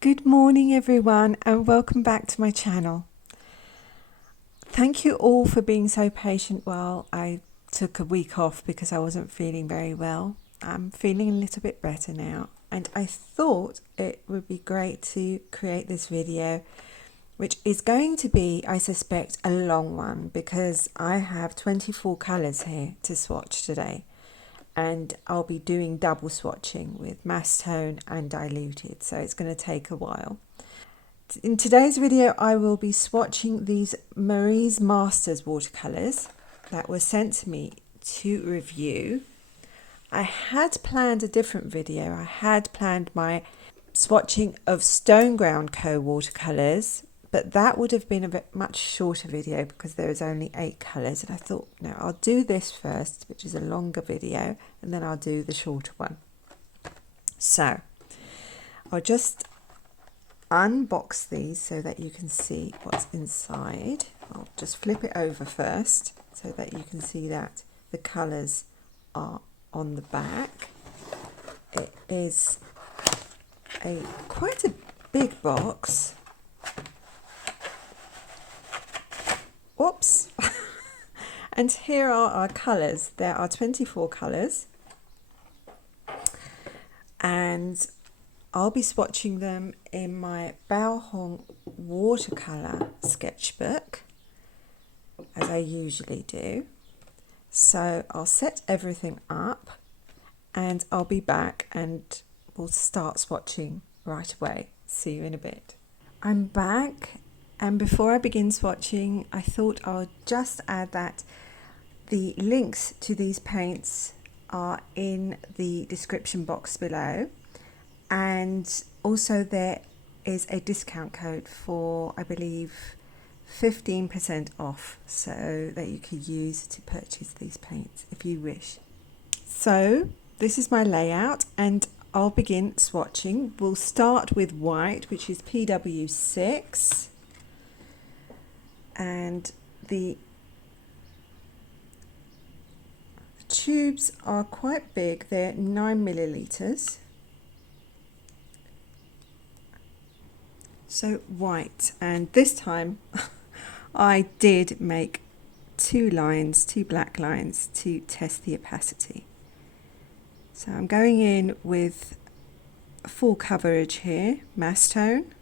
Good morning everyone and welcome back to my channel. Thank you all for being so patient while I took a week off because I wasn't feeling very well. I'm feeling a little bit better now and I thought it would be great to create this video, which is going to be, I suspect, a long one because I have 24 colours here to swatch today. And I'll be doing double swatching with mass tone and diluted, so it's going to take a while. In today's video I will be swatching these Marie's Masters watercolours that were sent to me to review. I had planned a different video. I had planned my swatching of Stoneground Co watercolours, but that would have been a much shorter video because there is only 8 colours, and I thought, no, I'll do this first, which is a longer video, and then I'll do the shorter one. So I'll just unbox these so that you can see what's inside. I'll just flip it over first so that you can see that the colours are on the back. It is quite a big box. Whoops. And here are our colours. There are 24 colours and I'll be swatching them in my Bao watercolour sketchbook as I usually do. So I'll set everything up and I'll be back and we'll start swatching right away. See you in a bit. I'm back. And before I begin swatching, I thought I'll just add that the links to these paints are in the description box below. And also there is a discount code for, I believe, 15% off, so that you could use to purchase these paints if you wish. So this is my layout and I'll begin swatching. We'll start with white, which is PW6. And the tubes are quite big, they're 9 millilitres. So white, and this time I did make 2 lines, 2 black lines to test the opacity. So I'm going in with full coverage here, mass tone.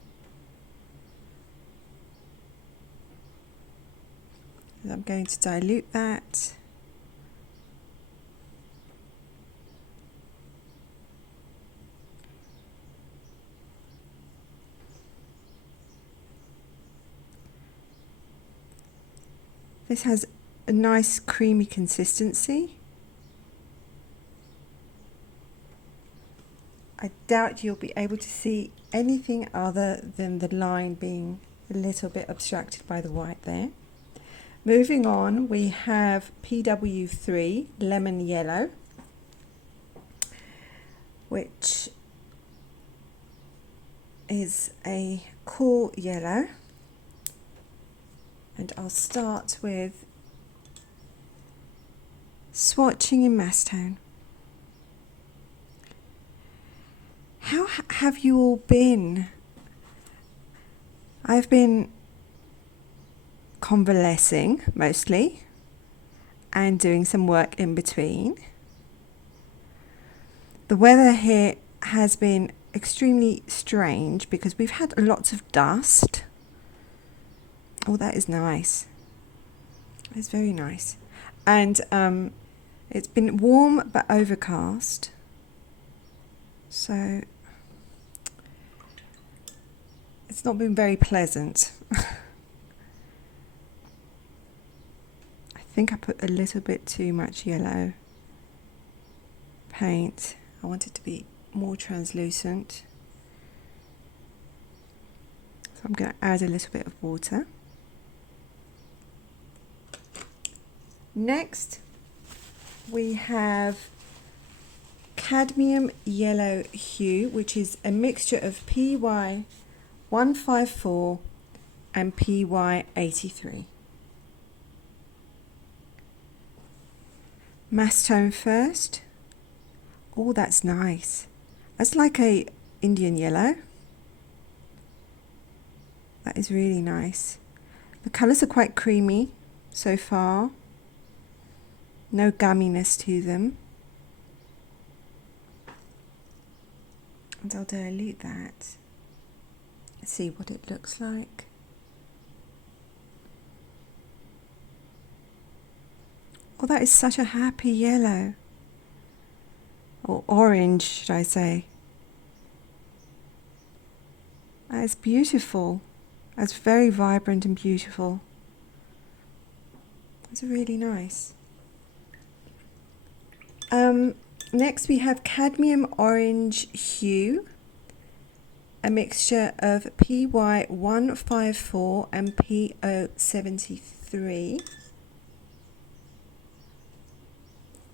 I'm going to dilute that. This has a nice creamy consistency. I doubt you'll be able to see anything other than the line being a little bit obstructed by the white there. Moving on, we have PW3 Lemon Yellow, which is a cool yellow. And I'll start with swatching in mass tone. How have you all been? I've been convalescing mostly and doing some work in between. The weather here has been extremely strange because we've had lots of dust. Oh, that is nice. It's very nice. And it's been warm but overcast. So it's not been very pleasant. I think I put a little bit too much yellow paint. I want it to be more translucent. So I'm going to add a little bit of water. Next, we have Cadmium Yellow Hue, which is a mixture of PY154 and PY83. Mass tone first. Oh, that's nice. That's like a Indian yellow. That is really nice. The colours are quite creamy so far. No gumminess to them. And I'll dilute that. Let's see what it looks like. Oh, that is such a happy yellow. Or orange, should I say. That is beautiful. That's very vibrant and beautiful. That's really nice. Next we have Cadmium Orange Hue, a mixture of PY154 and PO73.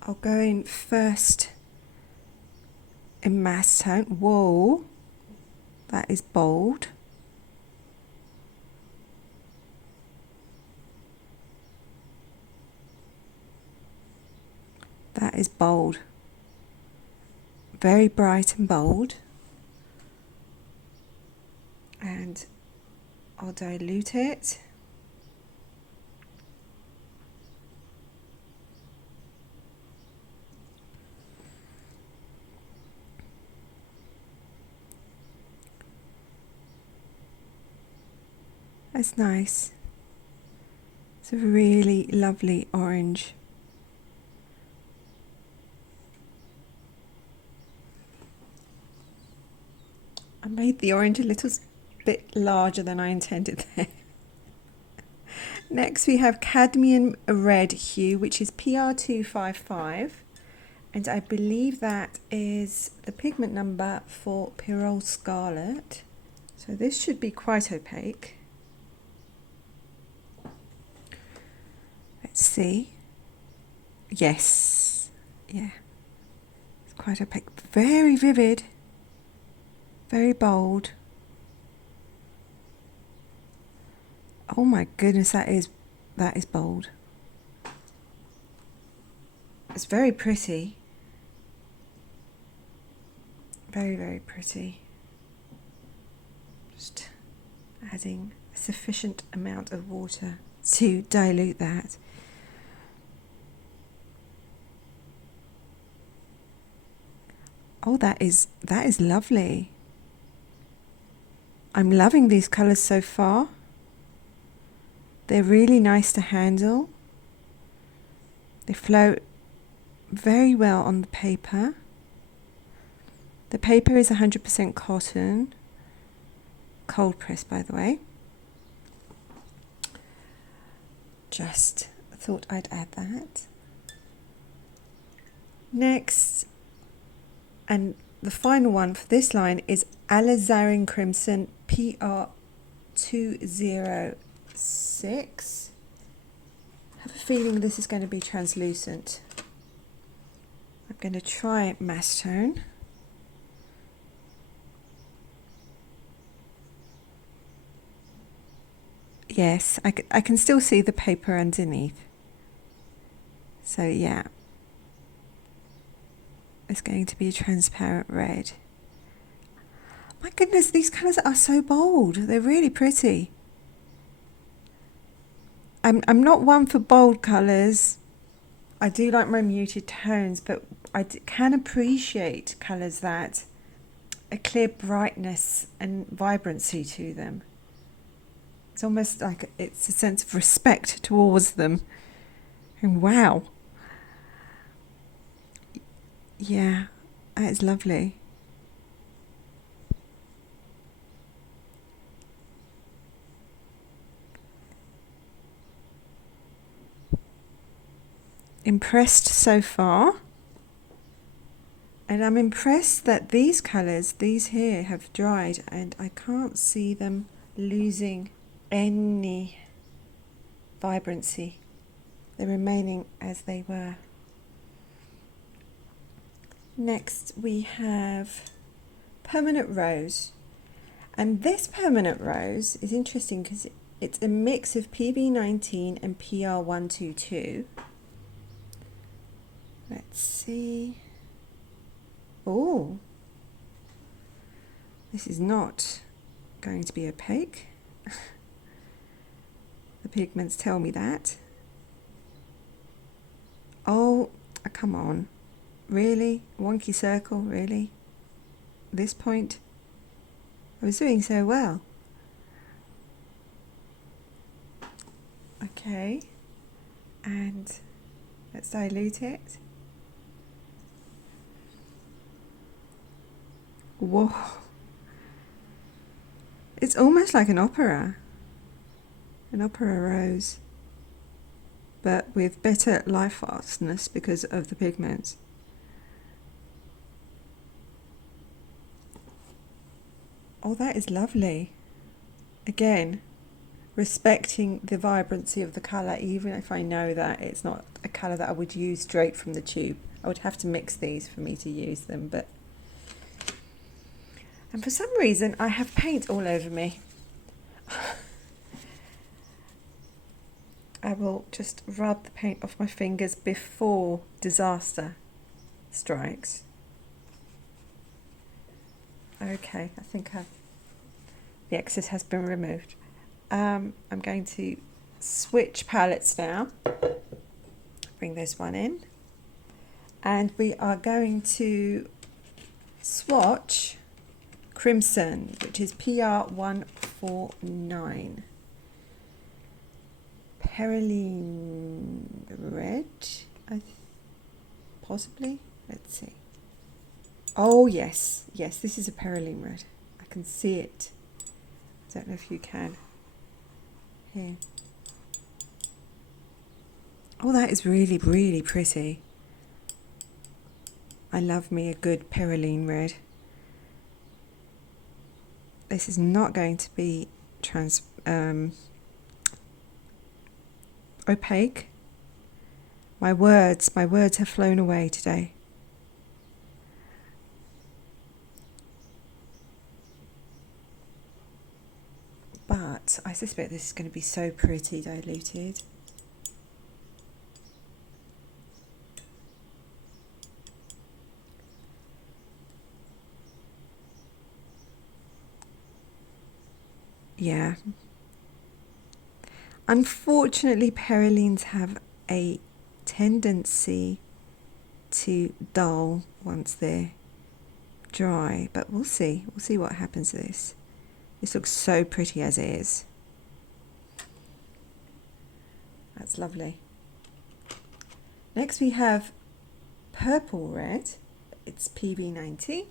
I'll go in first in mass tone. Whoa, that is bold. That is bold. Very bright and bold. And I'll dilute it. That's nice. It's a really lovely orange. I made the orange a little bit larger than I intended there. Next we have Cadmium Red Hue, which is PR255, and I believe that is the pigment number for Pyrrole Scarlet. So this should be quite opaque. Let's see. Yes, yeah, it's quite opaque. Very vivid. Very bold. Oh my goodness, that is bold. It's very pretty. Very, very pretty. Just adding a sufficient amount of water to dilute that. Oh, that is lovely. I'm loving these colours so far. They're really nice to handle. They float very well on the paper. The paper is 100% cotton. Cold press, by the way. Just thought I'd add that. Next, and the final one for this line is Alizarin Crimson PR206. I have a feeling this is going to be translucent. I'm going to try mass tone. Yes, I can still see the paper underneath. So yeah, it's going to be a transparent red. My goodness, these colours are so bold. They're really pretty. I'm not one for bold colours. I do like my muted tones, but I can appreciate colours that a clear brightness and vibrancy to them. It's almost like it's a sense of respect towards them. And wow. Yeah, that is lovely. Impressed so far. And I'm impressed that these colours, these here, have dried and I can't see them losing any vibrancy. They're remaining as they were. Next we have Permanent Rose. And this Permanent Rose is interesting because it's a mix of PB19 and PR122. Let's see. Oh, this is not going to be opaque. The pigments tell me that. Oh, come on. Really? Wonky circle, really? This point? I was doing so well. Okay. And let's dilute it. Whoa. It's almost like an opera rose, but with better life fastness because of the pigments. Oh, that is lovely. Again, respecting the vibrancy of the colour, even if I know that it's not a colour that I would use straight from the tube. I would have to mix these for me to use them, but... And for some reason, I have paint all over me. I will just rub the paint off my fingers before disaster strikes. Okay, I think the excess has been removed. I'm going to switch palettes now. Bring this one in. And we are going to swatch Crimson, which is PR149. Perylene Red, possibly. Let's see. Oh yes, yes, this is a Perylene Red. I can see it. I don't know if you can. Here. Oh, that is really, really pretty. I love me a good Perylene Red. This is not going to be opaque. My words have flown away today. But I suspect this is going to be so pretty diluted. Yeah. Unfortunately, Perylenes have a tendency to dull once they're dry, but we'll see. We'll see what happens to this. This looks so pretty as it is. That's lovely. Next we have Purple Red. It's PB90.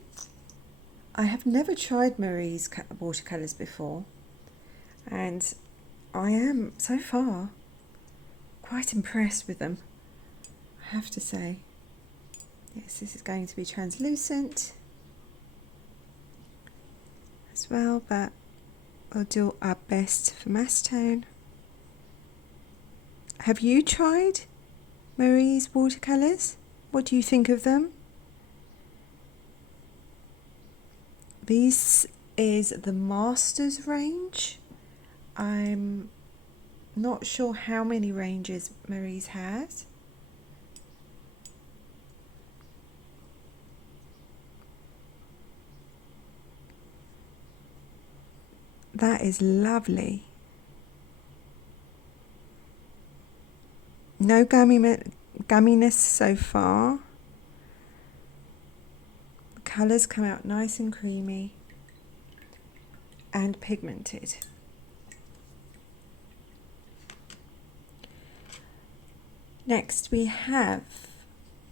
I have never tried Marie's watercolours before, and I am, so far, quite impressed with them, I have to say. Yes, this is going to be translucent as well, but we'll do our best for mass tone. Have you tried Marie's watercolours? What do you think of them? This is the Masters range. I'm not sure how many ranges Marie's has. That is lovely. No gumminess so far. The colours come out nice and creamy and pigmented. Next we have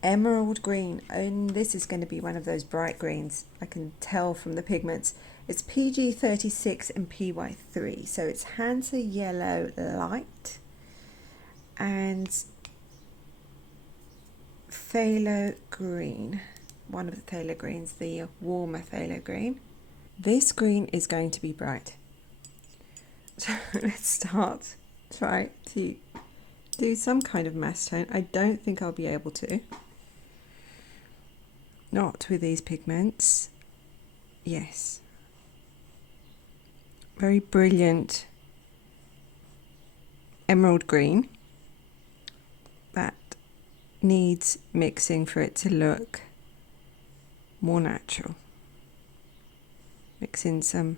Emerald Green, and this is going to be one of those bright greens. I can tell from the pigments. It's PG36 and PY3, so it's Hansa Yellow Light and Phthalo Green, one of the phthalo greens, the warmer phthalo green. This green is going to be bright. So let's try to do some kind of mass tone. I don't think I'll be able to. Not with these pigments. Yes. Very brilliant emerald green that needs mixing for it to look more natural. Mix in some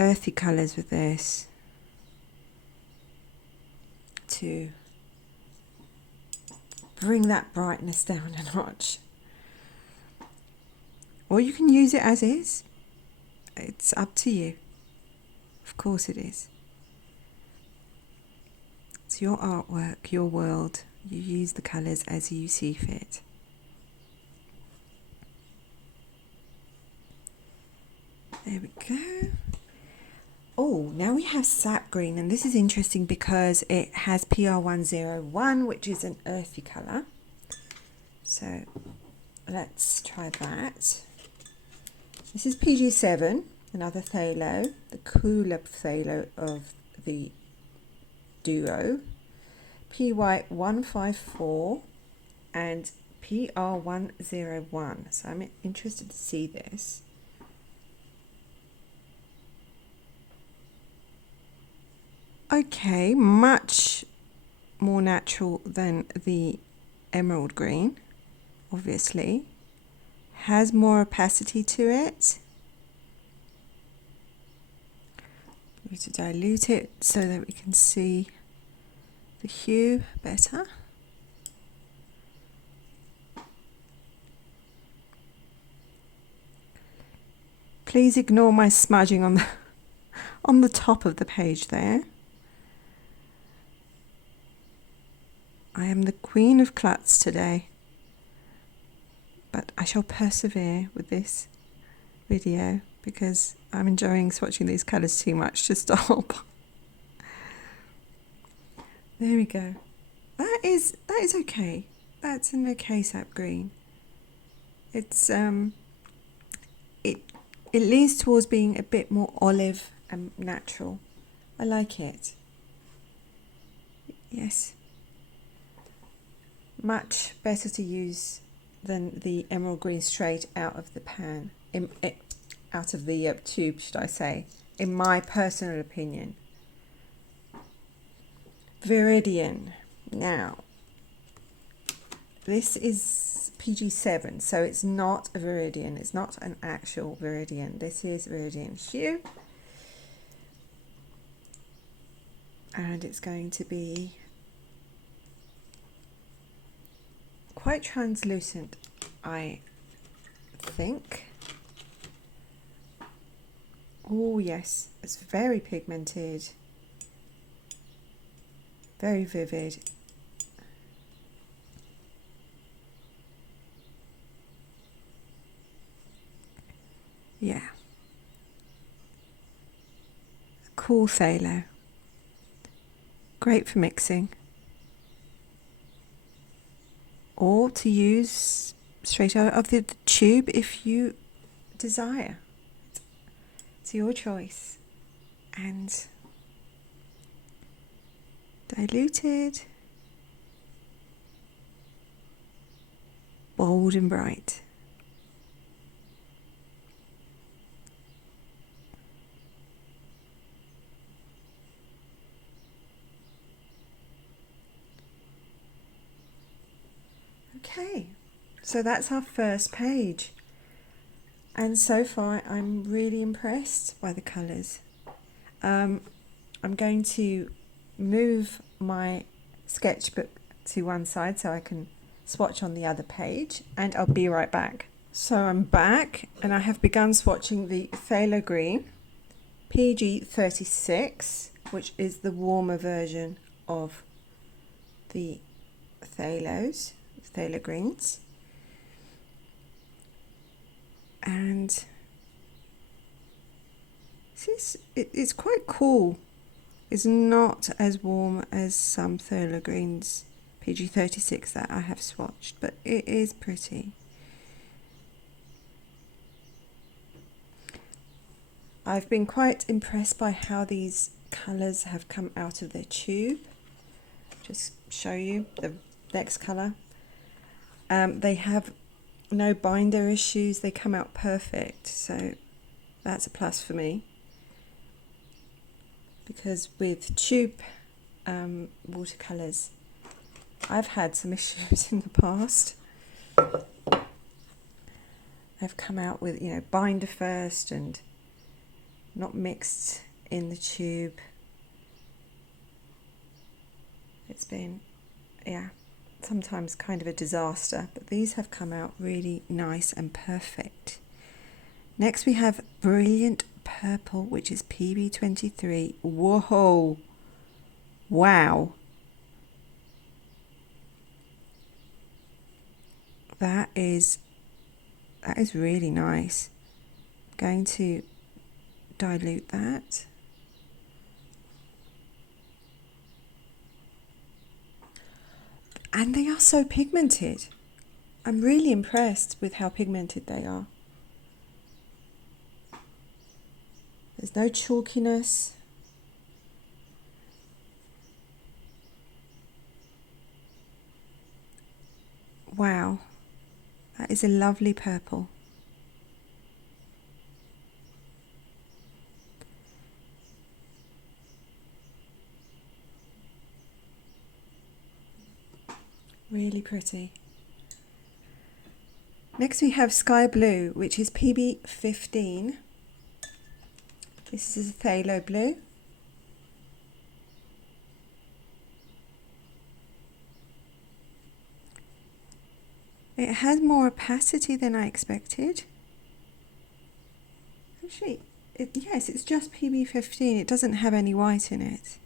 earthy colours with this to bring that brightness down a notch. Or you can use it as is. It's up to you. Of course it is. It's your artwork, your world. You use the colours as you see fit. There we go. Oh, now we have sap green, and this is interesting because it has PR101, which is an earthy colour. So let's try that. This is PG7, another phthalo, the cooler phthalo of the duo. PY154 and PR101. So I'm interested to see this. Okay, much more natural than the emerald green, obviously. Has more opacity to it. We need to dilute it so that we can see the hue better. Please ignore my smudging on the top of the page there. I am the queen of klutz today, but I shall persevere with this video because I'm enjoying swatching these colours too much to stop. There we go. That is okay. That's an okay sap green. It's it leans towards being a bit more olive and natural. I like it. Yes. Much better to use than the emerald green straight out of the pan, out of the tube, should I say, in my personal opinion. Vidiian. Now, this is PG7, so it's not a vidiian. It's not an actual vidiian. This is vidiian hue. And it's going to be quite translucent, I think. Oh yes, it's very pigmented, very vivid. Yeah. Cool phthalo. Great for mixing. Or to use straight out of the tube if you desire. It's your choice. And diluted, bold and bright. Okay, so that's our first page, and so far I'm really impressed by the colours. I'm going to move my sketchbook to one side so I can swatch on the other page, and I'll be right back. So I'm back and I have begun swatching the phthalo green PG36, which is the warmer version of the phthalo greens, and it's quite cool. It's not as warm as some phthalo greens PG36 that I have swatched, but it is pretty. I've been quite impressed by how these colours have come out of their tube. Just show you the next colour. They have no binder issues, they come out perfect, so that's a plus for me. Because with tube watercolours, I've had some issues in the past. They've come out with, binder first and not mixed in the tube. It's been, yeah, sometimes kind of a disaster, but these have come out really nice and perfect. Next we have Brilliant Purple, which is PB23. Whoa! Wow! That is really nice. I'm going to dilute that. And they are so pigmented. I'm really impressed with how pigmented they are. There's no chalkiness. Wow, that is a lovely purple. Really pretty. Next we have Sky Blue, which is PB15. This is a phthalo blue. It has more opacity than I expected. Actually, yes, it's just PB15. It doesn't have any white in it.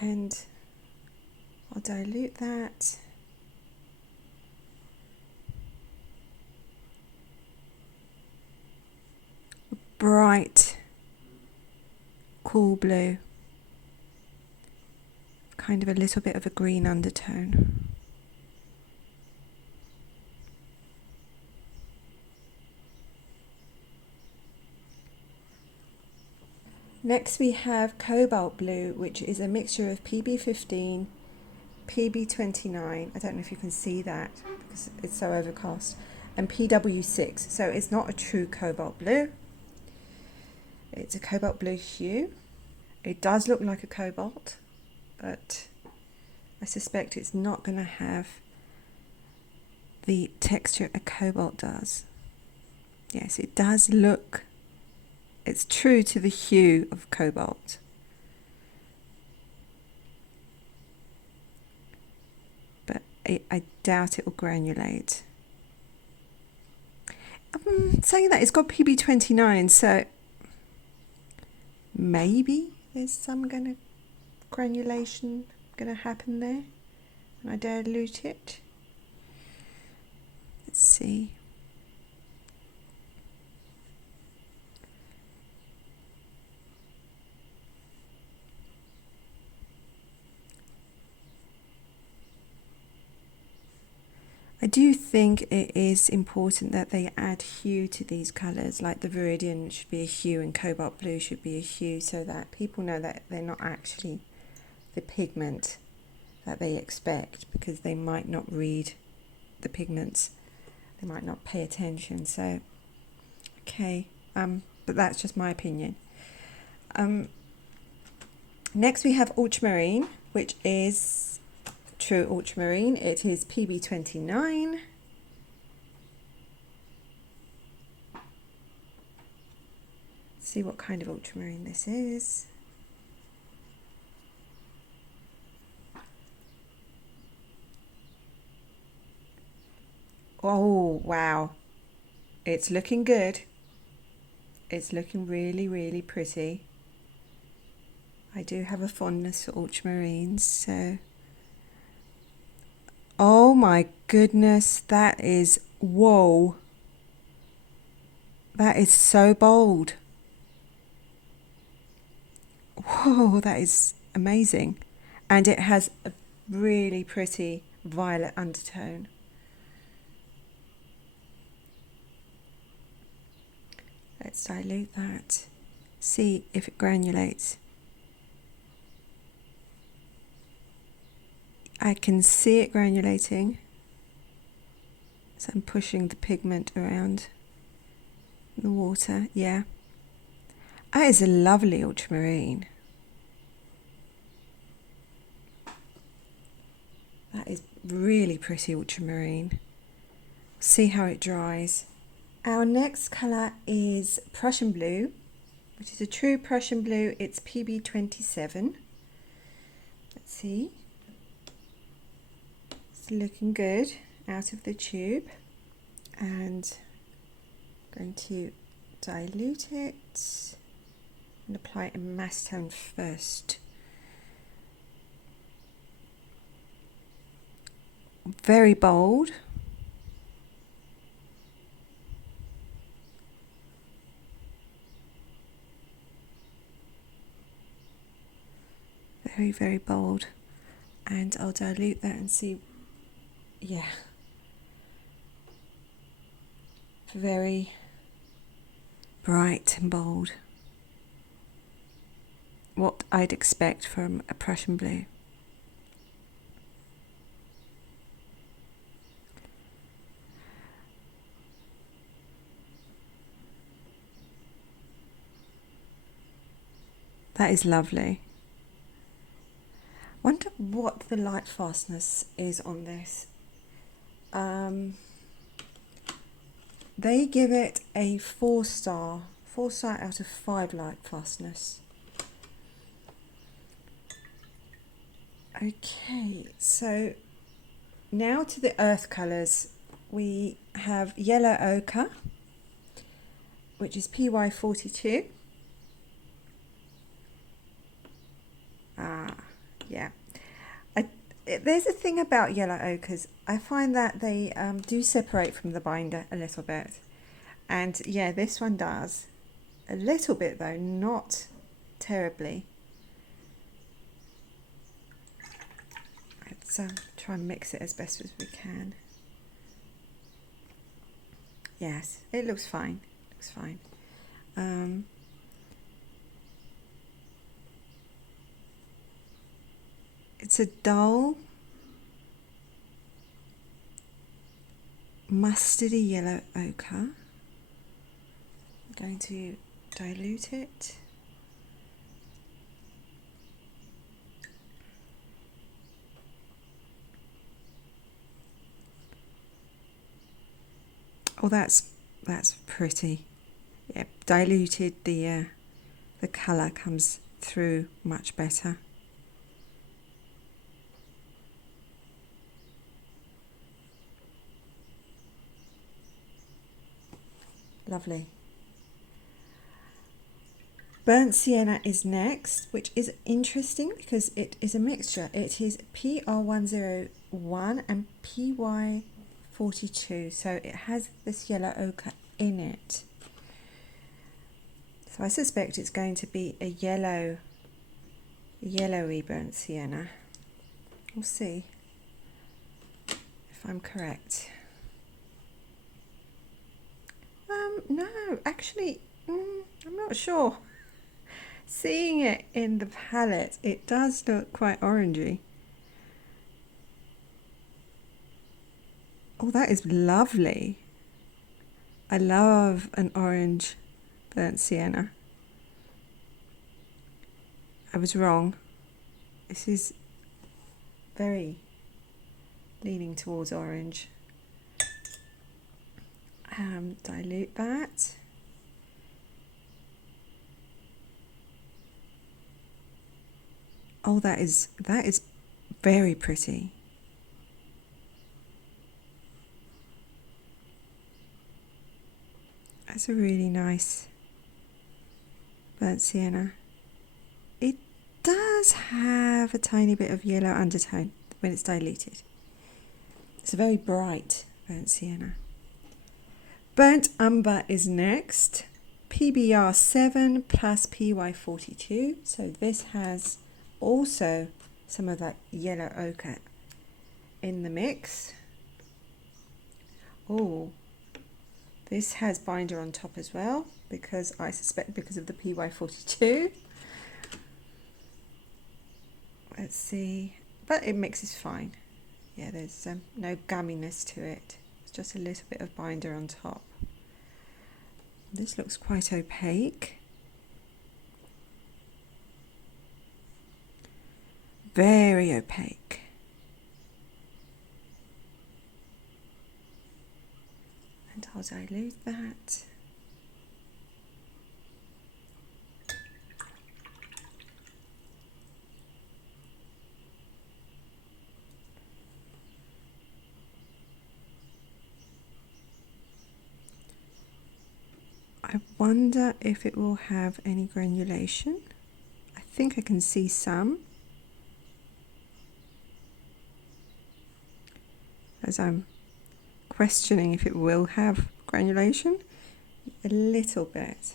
And I'll dilute that. Bright, cool blue. Kind of a little bit of a green undertone. Next we have Cobalt Blue, which is a mixture of PB15, PB29, I don't know if you can see that because it's so overcast, and PW6, so it's not a true cobalt blue. It's a cobalt blue hue. It does look like a cobalt, but I suspect it's not going to have the texture a cobalt does. Yes, it does look, it's true to the hue of cobalt. But I doubt it will granulate. I'm saying that it's got PB29, so maybe there's some kind of granulation going to happen there when I dilute it. Let's see. I do think it is important that they add hue to these colours, like the vidiian should be a hue and cobalt blue should be a hue, so that people know that they're not actually the pigment that they expect, because they might not read the pigments, they might not pay attention. So okay, but that's just my opinion. Next we have Ultramarine, which is true ultramarine. It is PB29. See what kind of ultramarine this is. Oh wow, it's looking good. It's looking really, really pretty. I do have a fondness for ultramarines, so oh my goodness, that is, whoa, that is so bold. Whoa, that is amazing. And it has a really pretty violet undertone. Let's dilute that, see if it granulates. I can see it granulating, so I'm pushing the pigment around the water. Yeah, that is a lovely ultramarine. That is really pretty ultramarine. See how it dries. Our next colour is Prussian Blue, which is a true Prussian Blue. It's PB27. Let's see. It's looking good out of the tube. And I'm going to dilute it and apply it in mass tone first. Very bold. Very, very bold. And I'll dilute that and see, yeah. Very bright and bold. What I'd expect from a Prussian Blue. That is lovely. Wonder what the light fastness is on this. They give it a 4-star out of 5 light fastness. Okay, so now to the earth colours. We have yellow ochre, which is PY42. Yeah. There's a thing about yellow ochres. I find that they do separate from the binder a little bit. And yeah, this one does. A little bit though, not terribly. Let's try and mix it as best as we can. Yes, it looks fine. It looks fine. It's a dull mustardy yellow ochre. I'm going to dilute it. Oh, that's pretty. Yeah, diluted, the colour comes through much better. Lovely. Burnt Sienna is next, which is interesting because it is a mixture. It is PR101 and PY42, so it has this yellow ochre in it. So I suspect it's going to be a yellowy burnt sienna. We'll see if I'm correct. No, actually, I'm not sure. Seeing it in the palette, it does look quite orangey. Oh, that is lovely. I love an orange burnt sienna. I was wrong. This is very leaning towards orange. Dilute that. Oh, that is very pretty. That's a really nice burnt sienna. It does have a tiny bit of yellow undertone when it's diluted. It's a very bright burnt sienna. Burnt umber is next, PBR7 plus PY42. So this has also some of that yellow ochre in the mix. Oh, this has binder on top as well, because I suspect because of the PY42. Let's see, but it mixes fine. Yeah, there's no gumminess to it. It's just a little bit of binder on top. This looks quite opaque. Very opaque. I'll dilute that. I wonder if it will have any granulation. I think I can see some, as I'm questioning if it will have granulation. A little bit.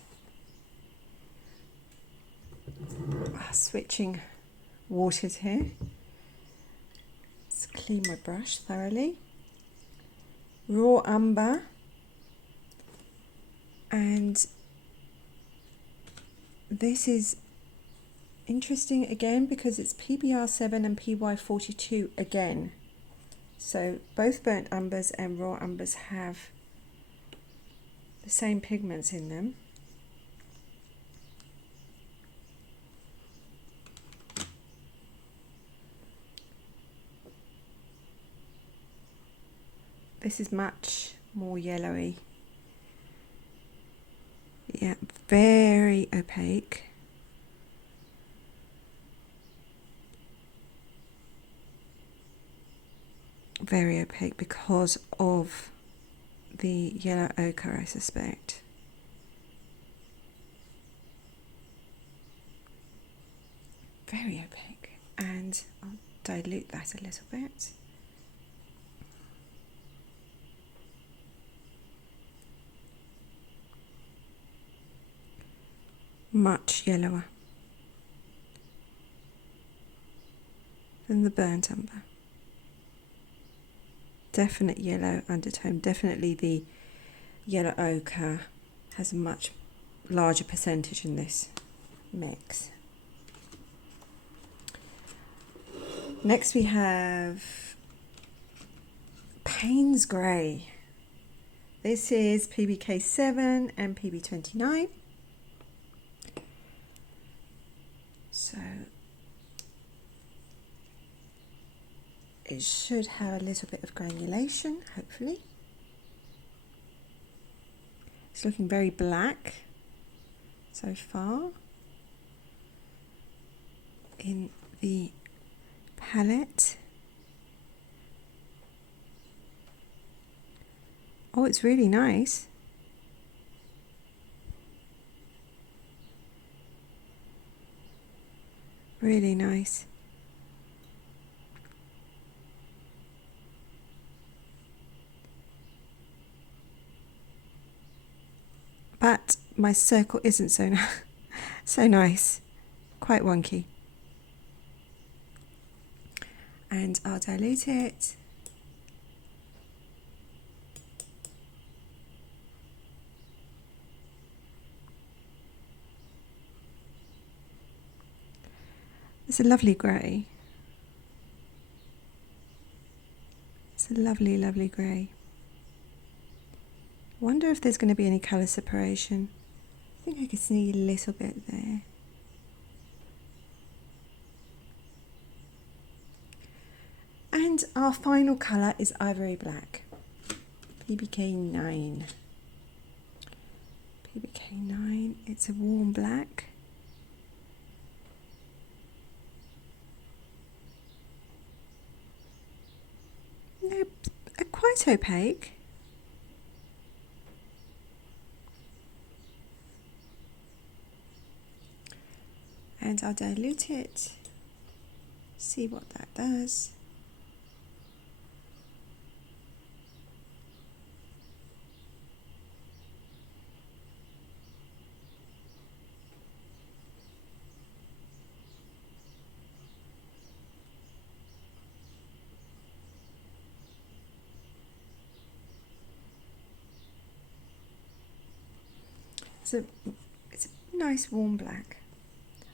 Switching waters here. Let's clean my brush thoroughly. Raw umber. And this is interesting again because it's PBR7 and PY42 again. So both burnt umbers and raw umbers have the same pigments in them. This is much more yellowy. Yeah, very opaque. Very opaque because of the yellow ochre, I suspect. Very opaque, and I'll dilute that a little bit. Much yellower than the burnt umber. Definite yellow undertone. Definitely the yellow ochre has a much larger percentage in this mix. Next we have Payne's Grey. This is PBK7 and PB29. So it should have a little bit of granulation, hopefully. It's looking very black so far in the palette. Oh, it's really nice. Really nice. But my circle isn't so so nice. Quite wonky. And I'll dilute it. It's a lovely grey. It's a lovely, lovely grey. I wonder if there's going to be any colour separation. I think I can see a little bit there. And our final colour is Ivory Black. PBK9. PBK9, it's a warm black. They're quite opaque. And I'll dilute it, see what that does. So it's a nice warm black.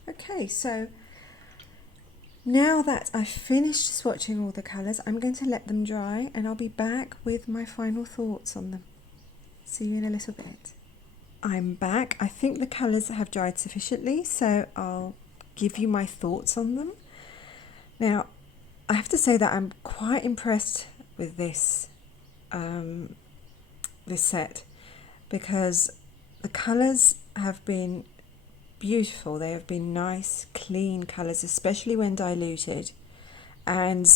Okay, so now that I've finished swatching all the colours, I'm going to let them dry and I'll be back with my final thoughts on them. See you in a little bit. I'm back. I think the colours have dried sufficiently, so I'll give you my thoughts on them. Now, I have to say that I'm quite impressed with this this set, because the colours have been beautiful. They have been nice, clean colours, especially when diluted, and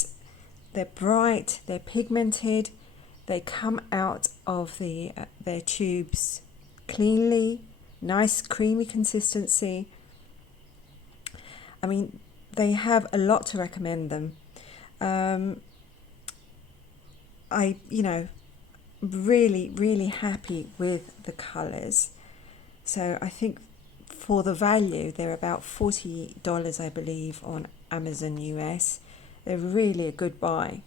they're bright, they're pigmented, they come out of their tubes cleanly, nice creamy consistency. I mean, they have a lot to recommend them. Really happy with the colours. So I think for the value, they're about $40, I believe, on Amazon US. They're really a good buy.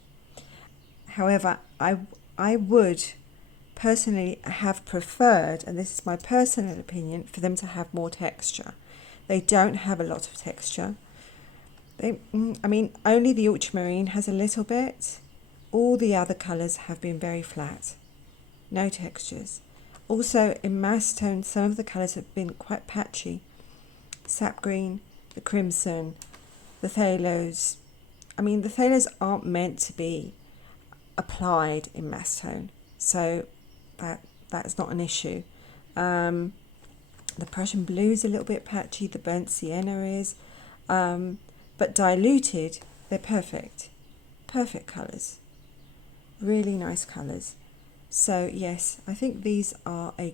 However, I would personally have preferred, and this is my personal opinion, for them to have more texture. They don't have a lot of texture. Only the ultramarine has a little bit. All the other colours have been very flat. No textures. Also, in mass tone, some of the colours have been quite patchy. Sap green, the crimson, the phthalos. The phthalos aren't meant to be applied in mass tone, so that's not an issue. The Prussian Blue is a little bit patchy, the burnt Sienna is, but diluted, they're perfect. Perfect colours. Really nice colours. So yes, I think these are they're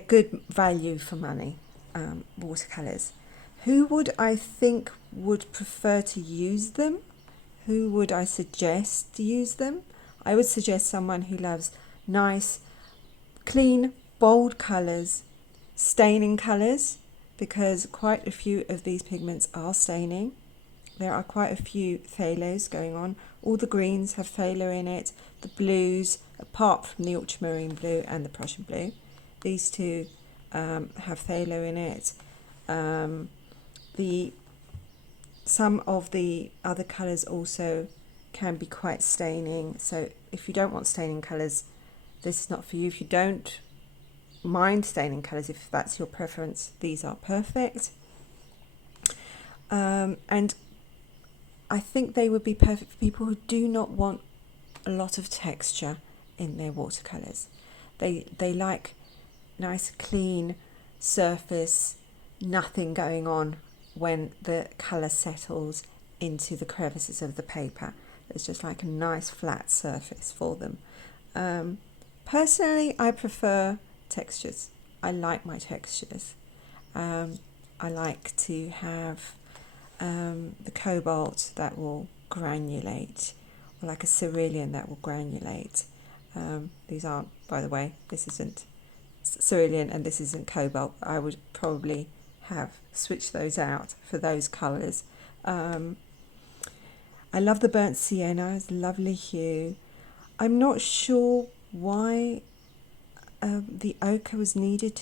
good value for money, watercolours. Who would I think would prefer to use them? Who would I suggest to use them? I would suggest someone who loves nice, clean, bold colours, staining colours, because quite a few of these pigments are staining. There are quite a few phthalos going on. All the greens have phthalo in it. The blues, apart from the ultramarine blue and the Prussian blue, these two have phthalo in it. Some of the other colours also can be quite staining. So if you don't want staining colours, this is not for you. If you don't mind staining colours, if that's your preference, these are perfect. And I think they would be perfect for people who do not want a lot of texture in their watercolours. They like nice clean surface, nothing going on when the colour settles into the crevices of the paper. It's just like a nice flat surface for them. Personally, I prefer textures. I like my textures. I like to have the cobalt that will granulate, or like a cerulean that will granulate. These aren't, by the way, this isn't cerulean and this isn't cobalt. I would probably have switched those out for those colours. I love the burnt sienna, it's a lovely hue. I'm not sure why the ochre was needed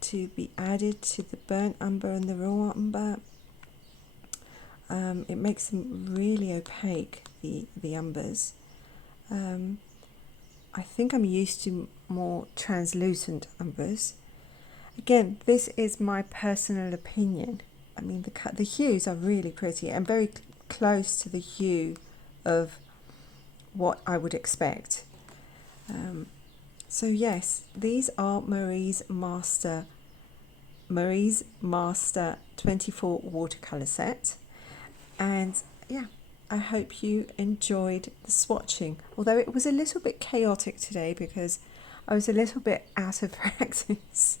to be added to the burnt umber and the raw umber. It makes them really opaque, the umbers. I think I'm used to more translucent umbers. Again, this is my personal opinion. The hues are really pretty and very close to the hue of what I would expect. So yes, these are Marie's Master 24 watercolour set. And yeah, I hope you enjoyed the swatching, although it was a little bit chaotic today because I was a little bit out of practice,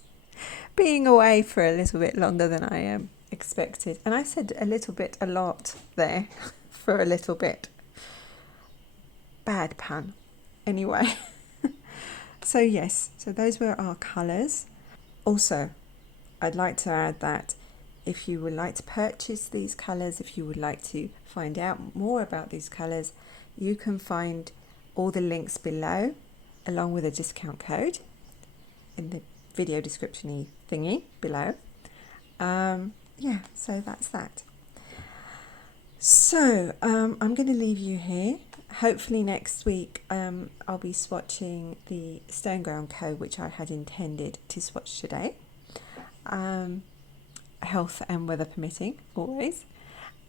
being away for a little bit longer than I expected. And I said a little bit a lot there for a little bit. Bad pun. Anyway, so yes, so those were our colours. Also, I'd like to add that if you would like to purchase these colours, if you would like to find out more about these colours, you can find all the links below, along with a discount code in the video description thingy below. Yeah, so that's that. So I'm going to leave you here. Hopefully next week I'll be swatching the Stone Ground Co, which I had intended to swatch today. Health and weather permitting, always.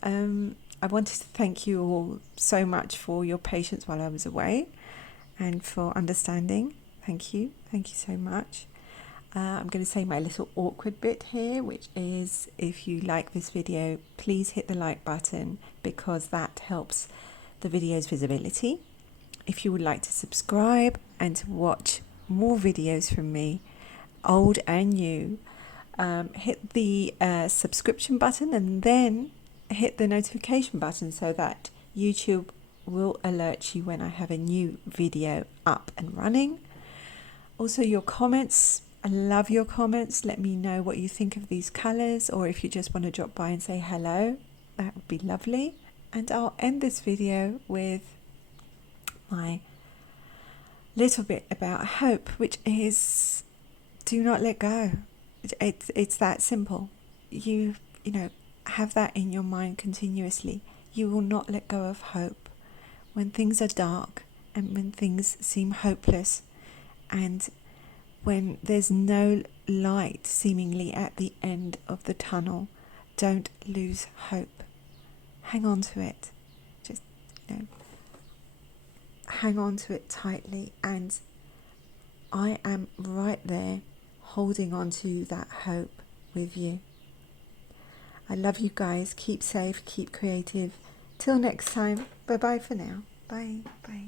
I wanted to thank you all so much for your patience while I was away, and for understanding. Thank you so much. I'm going to say my little awkward bit here, which is, if you like this video, please hit the like button, because that helps the video's visibility. If you would like to subscribe and to watch more videos from me, old and new, hit the subscription button and then hit the notification button so that YouTube will alert you when I have a new video up and running. Also, your comments, I love your comments. Let me know what you think of these colours, or if you just want to drop by and say hello, that would be lovely. And I'll end this video with my little bit about hope, which is, do not let go. It's that simple. You know, have that in your mind continuously. You will not let go of hope when things are dark and when things seem hopeless, and when there's no light seemingly at the end of the tunnel. Don't lose hope. Hang on to it. Just, hang on to it tightly, and I am right there holding on to that hope with you. I love you guys. Keep safe, keep creative. Till next time. Bye bye for now. Bye. Bye.